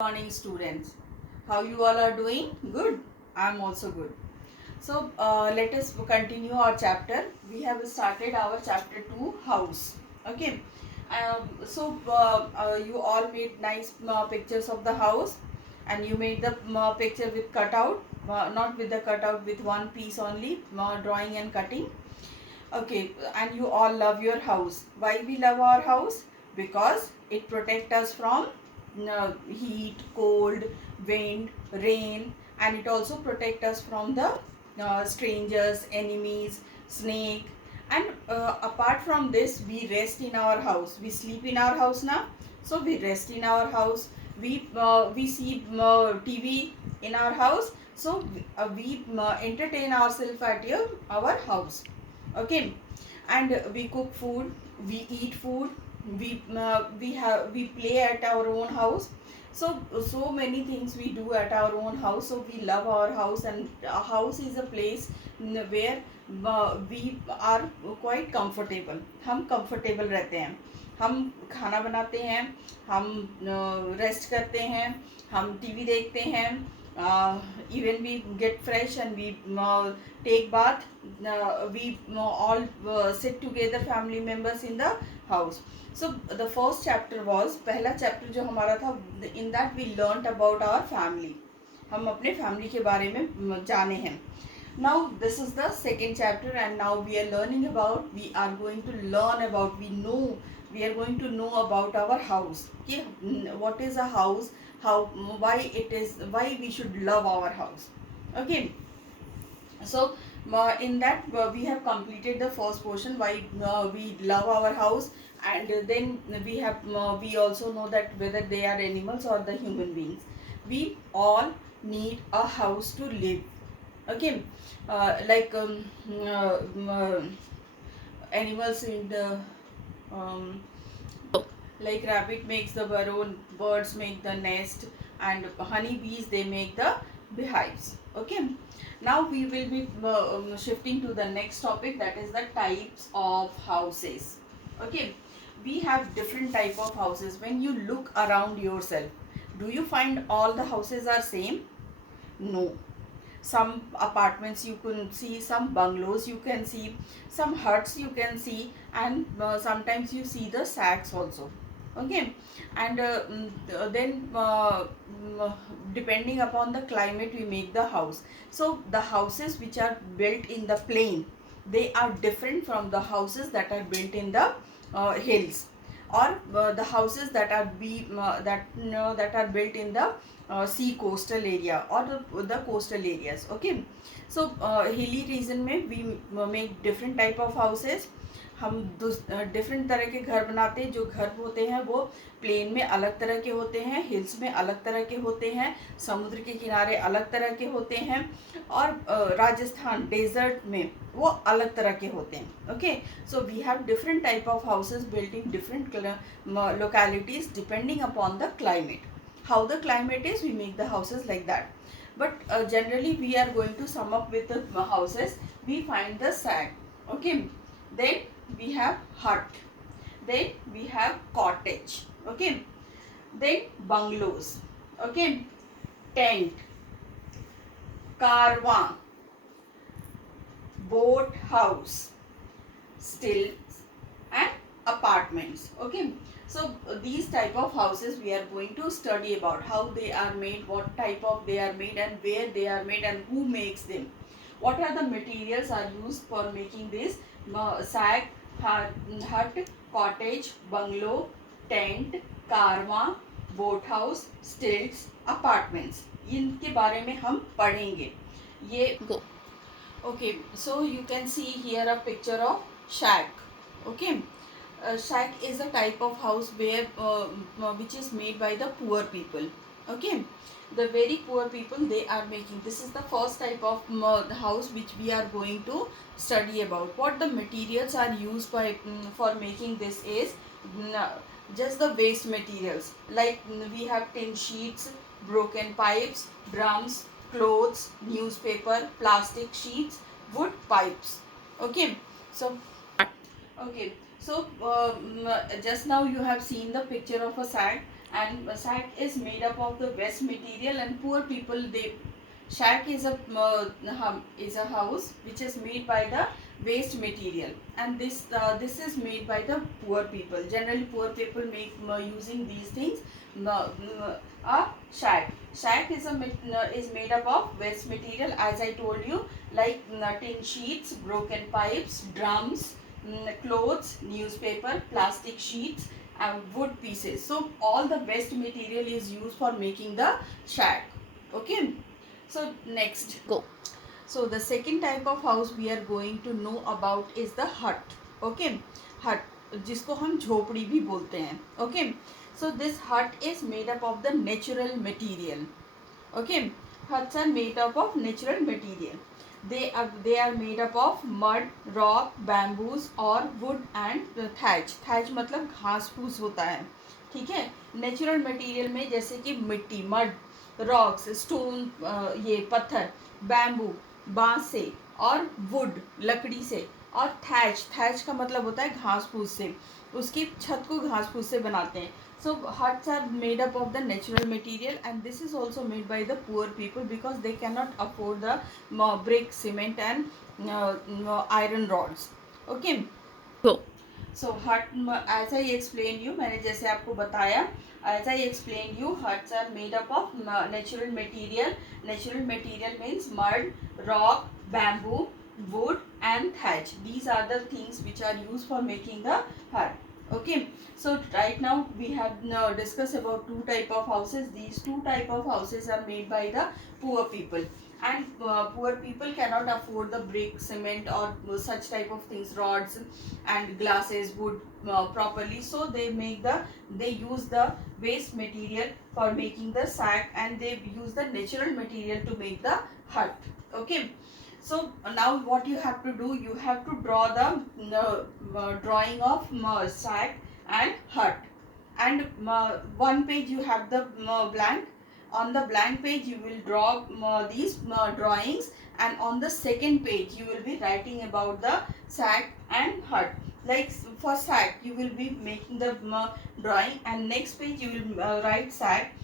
Morning students, how you all are doing? Good. I'm also good. So let us continue our chapter. We have started our chapter 2, house. Okay. You all made nice pictures of the house, and you made the picture with cutout, not with the cutout, with one piece only, drawing and cutting. Okay, and you all love your house. Why we love our house? Because it protects us from heat, cold, wind, rain, and it also protects us from the strangers, enemies, snake. And apart from this, we rest in our house. We sleep in our house now, so we rest in our house. We see TV in our house, so we entertain ourselves at our house. Okay, and we cook food, we eat food, we play at our own house. So many things we do at our own house. So we love our house, and a house is a place where we are quite comfortable. हम comfortable रहते हैं, हम खाना बनाते हैं, हम rest करते हैं, हम टीवी देखते हैं, even we get fresh and we take bath. We all sit together, family members in the house. So the first chapter was, पहला chapter जो हमारा था, in that we learnt about our family. हम अपने family के बारे में जाने हैं. Now this is the second chapter, and now we are learning about, we are going to learn about, we are going to know about our house. Okay? What is a house? How, why we should love our house. Okay. So in that we have completed the first portion, why we love our house, and then we also know that whether they are animals or the human beings, we all need a house to live. Okay, like animals in the um, like rabbit makes the burrow, birds make the nest, and honeybees they make the beehives. Okay, now we will be shifting to the next topic, that is the types of houses. Okay, we have different type of houses. When you look around yourself, do you find all the houses are same? No. Some apartments you can see, some bungalows you can see, some huts you can see, and sometimes you see the shacks also. Okay, and then depending upon the climate we make the house. So the houses which are built in the plain, they are different from the houses that are built in the hills, or the houses that are that are built in the sea coastal area, or the coastal areas. Okay, so hilly region में we make different type of houses. हम different तरह के घर बनाते हैं. जो घर होते हैं वो प्लेन में अलग तरह के होते हैं, हिल्स में अलग तरह के होते हैं, समुद्र के किनारे अलग तरह के होते हैं, और राजस्थान डेजर्ट में वो अलग तरह के होते हैं. Okay, so we have different type of houses built in different localities depending upon the climate. How the climate is, we make the houses like that. But generally we are going to sum up with the houses. We find the shack. Okay, then we have hut, then we have cottage. Okay, then bungalows. Okay, tent, caravan, boat house, stills, and apartments. Okay, so these type of houses we are going to study about, how they are made, what type of they are made, and where they are made, and who makes them, what are the materials are used for making this shack, hut, cottage, bungalow, tent, caravan, boat house, stilts, apartments. इनके बारे में हम पढ़ेंगे. ये Go. Okay, so you can see here a picture of shack. Okay, shack is a type of house where which is made by the poor people. Okay, the very poor people they are making. This is the first type of house which we are going to study about. What the materials are used by for making this is just the waste materials, like we have tin sheets, broken pipes, drums, clothes, newspaper, plastic sheets, wood pipes. Okay, so okay, so just now you have seen the picture of a sack. and sack is made up of the waste material, and poor people, they shack is a house which is made by the waste material, and this is made by the poor people. Generally poor people make using these things. A shack is made up of waste material, as I told you, like tin sheets, broken pipes, drums, clothes, newspaper, plastic sheets, and wood pieces. So all the waste material is used for making the shack. Okay. So next, go. So the second type of house we are going to know about is the hut. Okay, hut, जिसको हम झोपड़ी भी बोलते हैं. Okay, so this hut is made up of the natural material. Okay, huts are made up of natural material. They are made up of mud, rock, bamboos or wood and thatch. Thatch मतलब घास फूस होता है. ठीक है. Natural material में जैसे कि मिट्टी, मड, रॉक्स, स्टोन, ये पत्थर, बैम्बू, बांस से, और वुड, लकड़ी से, और थैच का मतलब होता है घास फूस से. उसकी छत को घास फूस से बनाते हैं. So huts are made up of the natural material, and this is also made by the poor people because they cannot afford the brick, cement and iron rods. Okay. So hut, as I explained you, मैंने जैसे आपको बताया, as I explained you, huts are made up of natural material. Natural material means mud, rock, bamboo, wood and thatch. These are the things which are used for making the hut. Okay. So right now we have discussed about two type of houses. These two type of houses are made by the poor people, and poor people cannot afford the brick, cement or such type of things, rods and glasses, wood properly. So they use the waste material for making the sack, and they use the natural material to make the hut. Okay. So now what you have to do, you have to draw the drawing of sack and hut, and one page you have the blank. On the blank page you will draw these drawings, and on the second page you will be writing about the sack and hut. Like for sack you will be making the drawing, and next page you will write sack,